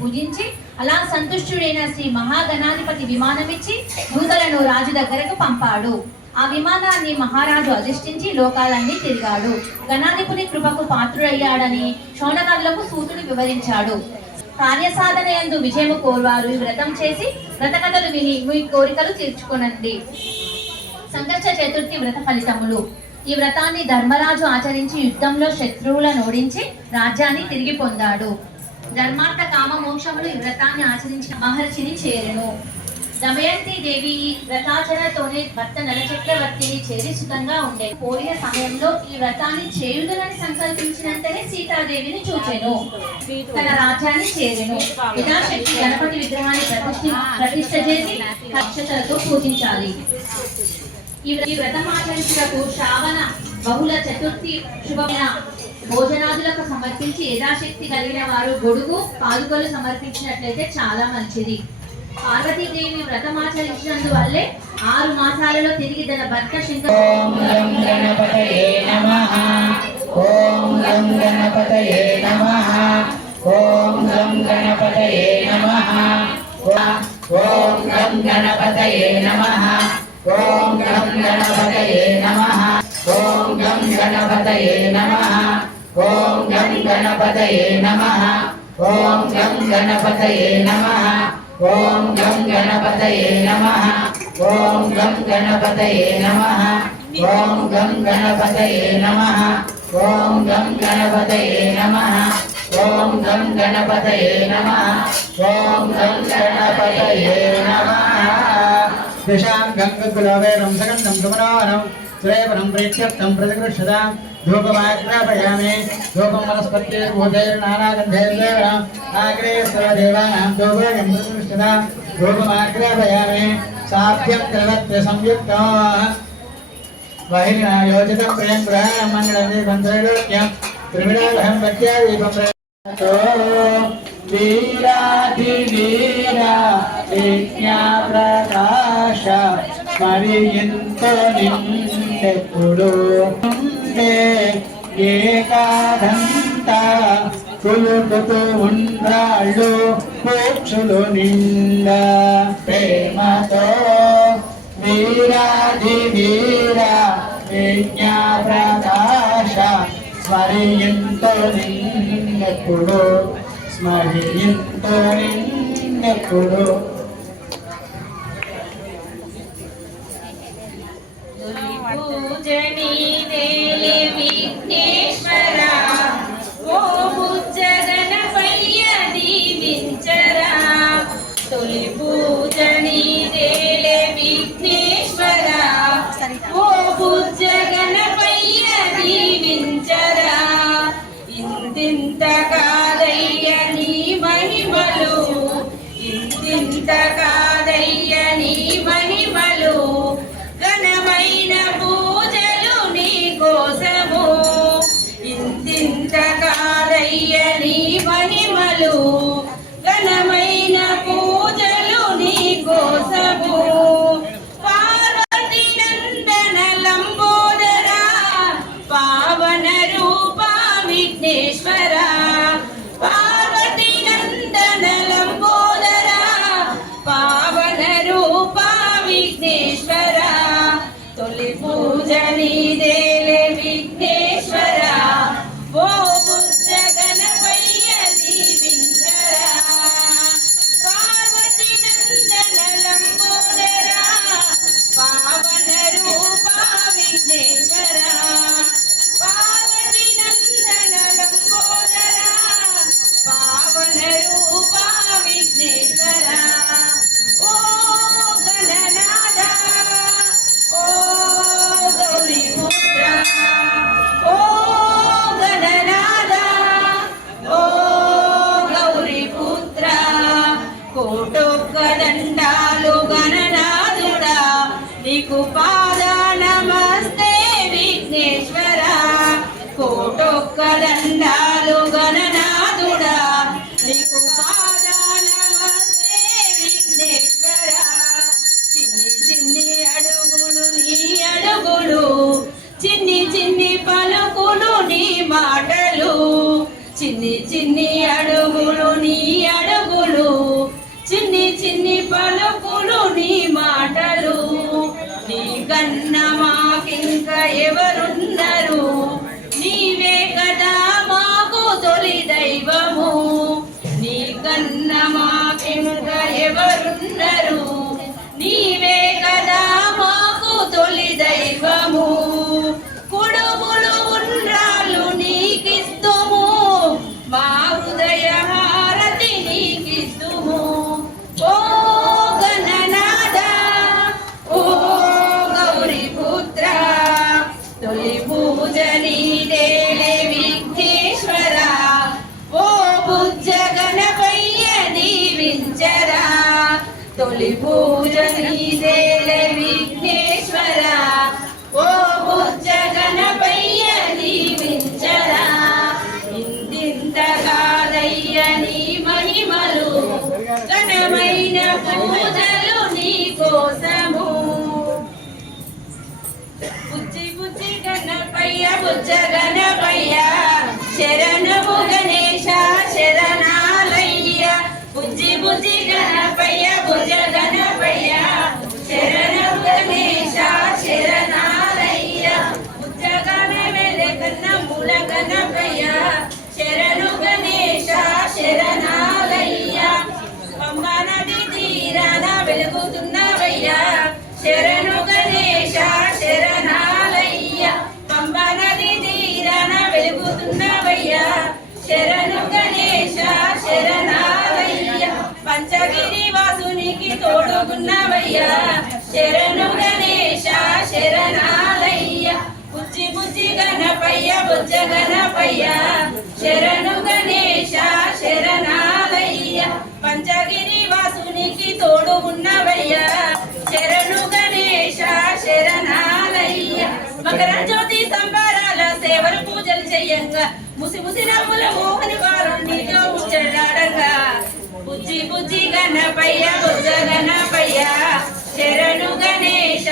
పూజించి అలా సంతుష్టుడైన శ్రీ మహాగణాధిపతి విమానమిచ్చి దూతలను రాజు దగ్గరకు పంపాడు. ఆ విమానాన్ని మహారాజు అధిష్ఠించి లోకాలన్నీ తిరిగాడు. గణాధిపుని కృపకు పాత్రుడయ్యాడని శౌనకర్లకు సూతుడు వివరించాడు. కార్యసాధన ఎందు విజయము కోరువారు ఈ వ్రతం చేసి వ్రతకథలు విని మీ కోరికలు తీర్చుకొనండి. సంకర్ష చతుర్థి వ్రత ఫలితములు. ఈ వ్రతాన్ని ధర్మరాజు ఆచరించి యుద్ధంలో శత్రువులను ఓడించి రాజ్యాన్ని తిరిగి పొందాడు. ధర్మార్థ కామ మోక్షములు ఈ వ్రతాన్ని ఆచరించిన మహర్షిని చేరెను. దమయంతి దేవి వ్రతాచరణతోనే భర్త నలచక్రవర్తిని చేరి సుఖంగా ఉండే. పోయిన సమయంలో ఈ వ్రతాన్ని చేయుదనని సంకల్పించినంతనే సీతాదేవిని చూచెను. తన రాజ్యాన్ని చేరెను. యథాశక్తి గణపతి విగ్రహాన్ని ప్రతిష్ఠి ప్రతిష్ఠ చేసి అక్షతలతో పూజించాలి. ఈ వ్రతం ఆచరించుటకు శ్రావణ బహుళ చతుర్థి శుభమైన భోజనాదులకు సమర్పించి యథాశక్తి కలిగిన వారు గొడుగు పాదుకలు సమర్పించినట్లయితే చాలా మంచిది. పార్వతీదేవి వ్రతం ఆచరించినందువల్లే ఆరు మాసాలలో తిరిగి తన భర్త శంకర ఓం గం గణపతయే నమః. ఓం గం గణపతయే నమః. ఓం గం గణపతయే నమః. ఓం గం గణపతయే నమః. ఓం గం గణపతయే నమః. ఓం గం గణపతయే నమ. ఓం గం గణపతయే నమ. ఓం గం గణపతయే నమ. ఓం గం గణపతయే నమ. ఓం గం గణపతయే నమ. ఓం గం గణపతయే నమ. ఓం గం గణపతయే నమ. ఓం గం గణపతయే నమ. तेषां गङ्गकुलवैरं सगन्धं सुमनोहरं सुरेवनं प्रेक्ष्यर्थं प्रतिकृष्यतां धूपमाग्रापयामि धूपं वनस्पत्ये भूतैर्नानागन्धैर्देवनम् आग्रे सर्वदेवानां धूपयं प्रतिकृष्यतां धूपमाग्रापयामि साभ्यं क्रवत्य संयुक्ताः वहिना योजितं प्रियं गृहं मङ्गलं त्रैलोक्यं त्रिविडाभं भक्त्या दीपं वीराधिवीरा విజ్ఞాప్రకాశ మరి ఎంత నిండెప్పుడు ఏకాధంత కులుకుతూ ఉండ్రాళ్ళు మోక్షులు నిండ ప్రేమతో వీరాధి వీర విజ్ఞాప్రకాశ స్మరింతో నిన్నెప్పుడు స్మరింతో నిన్నెప్పుడు తొలి negará. చిన్ని అడుగులు నీ తొలి పూజ నీదేలే విఘ్నేశ్వర ఓ బుజ్జ గణపయ్య దీవించరా ఇంతింత నీ మహిమలు ఘనమైన పూజలు నీ కోసము. బుజ్జి బుజ్జి గణపయ్య బుజ్జ గణపయ్య శరణము గణేశ శరణాలయ్య. బుజ్జి బుజ్జి గణపయ్య వెలుగుతున్నవయ్యా శరణు గణేశ శరణాలయ్య. పంబా నది తీరాన వెలుగుతున్నవయ్యా. శరణు గణేశ శరణాలయ్య. పంచగిరి వాసునికి తోడుగున్నవయ్యా. శరణు గణేశ శరణాలయ్య. బుజ్జి బుజ్జి గణపయ్య బుజ్జ గణపయ్య. శరణు గణేశ శరణాలయ్య. పంచగిరి పూజలు ముసి ముసి నవ్వుల మోహని వారు నీతో ముచ్చడాడంగా బుజ్జి బుజ్జి గణపయ్య బుజ్జ గణపయ్య శరణు గణేశ.